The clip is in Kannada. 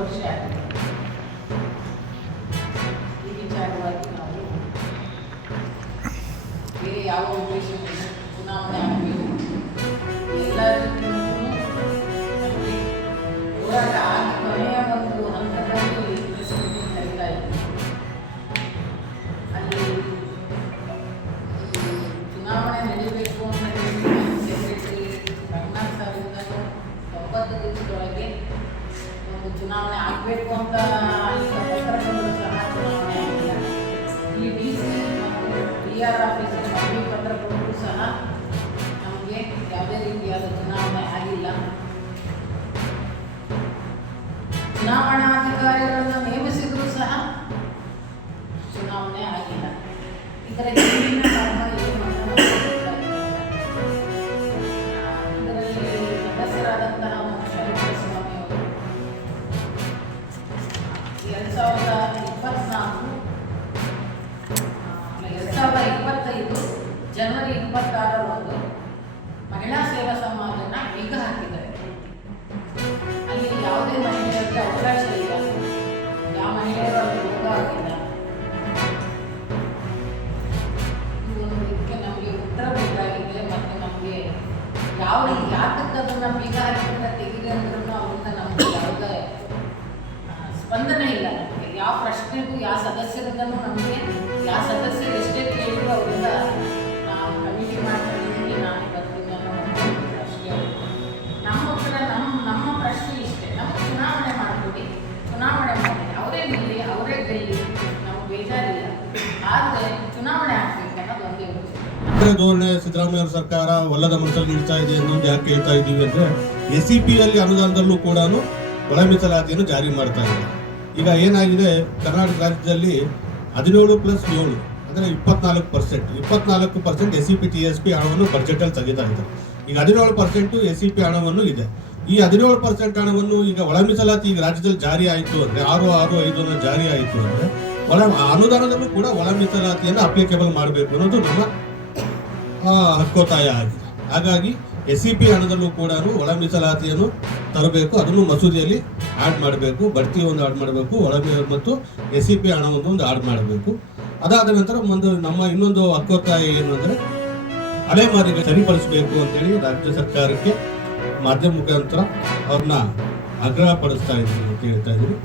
ವರ್ಷ ಆಗಿದೆ. ಈ ವಿಚಾರವಾಗಿ ನಾವು ಬೇರೆ ಯಾವ ಉದ್ದೇಶವಿಲ್ಲ, ಚುನಾವಣೆ ಆಗಬೇಕು, ಎಲ್ಲರಿಗೂ ನಮಗೆ ಹೋರಾಟ ಆಗಿ ಕೊನೆಯ ಒಂದು ಹಂತದಲ್ಲಿ ಕರೀತಾ ಇದ್ದೀವಿ. ಅಲ್ಲಿ ಚುನಾವಣೆ ನಡೀಬೇಕು ಅಂತ ಹೇಳಿ ಸೆಕ್ರೆಟರಿ ರಂಗನಾಥ್ ಅವರಿಂದಲೂ 90 ದಿವಸದೊಳಗೆ ಒಂದು ಚುನಾವಣೆ ಆಗಬೇಕು ಅಂತ ಪತ್ರಗಳು ಸಹ ಚುನಾವಣೆ ಆಗಿಲ್ಲ. ಈ DC ಮತ್ತು PR ಆಫೀಸರ್ ಮನವಿ ಪತ್ರಗಳು ಸಹ ನಮಗೆ ಯಾವುದೇ ರೀತಿಯಾದ ಚುನಾವಣೆ ಆಗಿಲ್ಲ. ಚುನಾವಣಾಧಿಕಾರಿಗಳನ್ನು ನೇಮಿಸಿದರೂ ಸಹ ಚುನಾವಣೆ ಆಗಿಲ್ಲ. ಇದರ ಹಿಂದಿನ ಕಾರಣ ಏನು ಅಂತ ನಮಗೆ ಗೊತ್ತಾಗಿಲ್ಲ. ಇದರಲ್ಲಿ ಸದಸ್ಯರಾದಂತಹ ಶರಣಸ್ವಾಮಿ ಅವರು 2025 ಜನವರಿ 26ರಂದು ಮಹಿಳಾ ಸೇವಾ ಸಮಾಜನ ಬೀಗ ಹಾಕಿದ್ದಾರೆ. ಅಲ್ಲಿ ಯಾವುದೇ ಮಹಿಳೆಯರಿಗೆ ಅವಕಾಶ ಇಲ್ಲ, ಯಾವ ಮಹಿಳೆಯರು ಅಲ್ಲಿ ಹೋಗಾಗಿಲ್ಲ. ಇದಕ್ಕೆ ನಮಗೆ ಉತ್ತರ ಬೇಕಾಗಿದೆ. ಮತ್ತು ನಮಗೆ ಯಾತಕ್ಕೆ ಅದನ್ನು ಬೀಗ ಹಾಕಿದ್ರೆ ತೆಗಿದೆ ಅಂದ್ರೂ ಅವರಿಂದ ನಮಗೆ ಯಾವುದೇ ಸ್ಪಂದನೆ ಇಲ್ಲ. ನಮಗೆ ಯಾವ ಪ್ರಶ್ನೆಗೂ ಯಾವ ಸದಸ್ಯರಿಂದನೂ ನಮಗೆ ಯಾವ ಸದಸ್ಯರು ಎಷ್ಟೇ ಕೇಳಿದ್ರು ಅವರಿಂದ ನಾವು ಕಮಿಟಿ ಮಾಡ್ಕೊಂಡಿದ್ದೀವಿ, ನಾನೇ ಬರ್ತೀನಿ ಅನ್ನೋ ಅಷ್ಟೇ. ನಮ್ಮ ಉತ್ತರ ನಮ್ಮ ಪ್ರಶ್ನೆ ಇಷ್ಟೇ, ನಮಗೆ ಚುನಾವಣೆ ಮಾಡ್ತೀವಿ, ಚುನಾವಣೆ ಮಾಡಿ ಅವರೇ ನಿಲ್ಲಿ ಅವರೇ ಗೆಲ್ಲಿ, ನಮ್ಗೆ ಬೇಜಾರಿಲ್ಲ. ಆದರೆ ಚುನಾವಣೆ ಆಗ್ಬೇಕು ಅನ್ನೋದು ಒಂದೇ ಉದ್ದೇಶ. ಧೋರಣೆ ಸಿದ್ದರಾಮಯ್ಯ ಸರ್ಕಾರ ಒಲ್ಲದ ಮನಸ್ಸಲ್ಲಿ ನಿಲ್ತಾ ಇದೆ ಅನ್ನೋದು ಯಾಕೆ ಹೇಳ್ತಾ ಇದ್ದೀವಿ ಅಂದರೆ SCPಯಲ್ಲಿ ಅನುದಾನದಲ್ಲೂ ಕೂಡ ಒಳ ಮೀಸಲಾತಿಯನ್ನು ಜಾರಿ ಮಾಡ್ತಾ ಇದೆ. ಈಗ ಏನಾಗಿದೆ, ಕರ್ನಾಟಕ ರಾಜ್ಯದಲ್ಲಿ 17+7 ಅಂದರೆ 24% SCP TSP ಹಣವನ್ನು ಬಜೆಟಲ್ಲಿ ತೆಗಿತಾ ಇದೆ. ಈಗ 17% SCP ಹಣವನ್ನು ಇದೆ. ಈ 17% ಹಣವನ್ನು ಈಗ ಒಳ ಮೀಸಲಾತಿ ಈಗ ರಾಜ್ಯದಲ್ಲಿ ಜಾರಿ ಆಯಿತು ಅಂದರೆ 665 ಜಾರಿ ಆಯಿತು ಅಂದರೆ ಅನುದಾನದಲ್ಲೂ ಕೂಡ ಒಳ ಮೀಸಲಾತಿಯನ್ನು ಅಪ್ಲಿಕೇಬಲ್ ಮಾಡಬೇಕು ಅನ್ನೋದು ನಮ್ಮ ಹಕ್ಕೊತ್ತಾಯ ಆಗಿದೆ. ಹಾಗಾಗಿ SCP ಹಣದಲ್ಲೂ ಕೂಡ ಒಳ ಮೀಸಲಾತಿಯನ್ನು ತರಬೇಕು, ಅದನ್ನು ಮಸೂದೆಯಲ್ಲಿ ಆ್ಯಡ್ ಮಾಡಬೇಕು, ಬಡ್ತಿಯನ್ನು ಆ್ಯಡ್ ಮಾಡಬೇಕು, ಮತ್ತು SCP ಹಣವನ್ನು ಆ್ಯಡ್ ಮಾಡಬೇಕು. ಅದಾದ ನಂತರ ನಮ್ಮ ಇನ್ನೊಂದು ಹಕ್ಕೊತ್ತಾಯ ಏನು ಅಂದರೆ ಅಲೆಮಾರಿಗೆ ಸರಿಪಡಿಸಬೇಕು ಅಂತೇಳಿ ರಾಜ್ಯ ಸರ್ಕಾರಕ್ಕೆ ಮಾಧ್ಯಮ ಮುಖಾಂತರ ಅವ್ರನ್ನ ಆಗ್ರಹ ಪಡಿಸ್ತಾ ಇದ್ದೀವಿ ಅಂತ ಹೇಳ್ತಾ ಇದ್ದೀವಿ.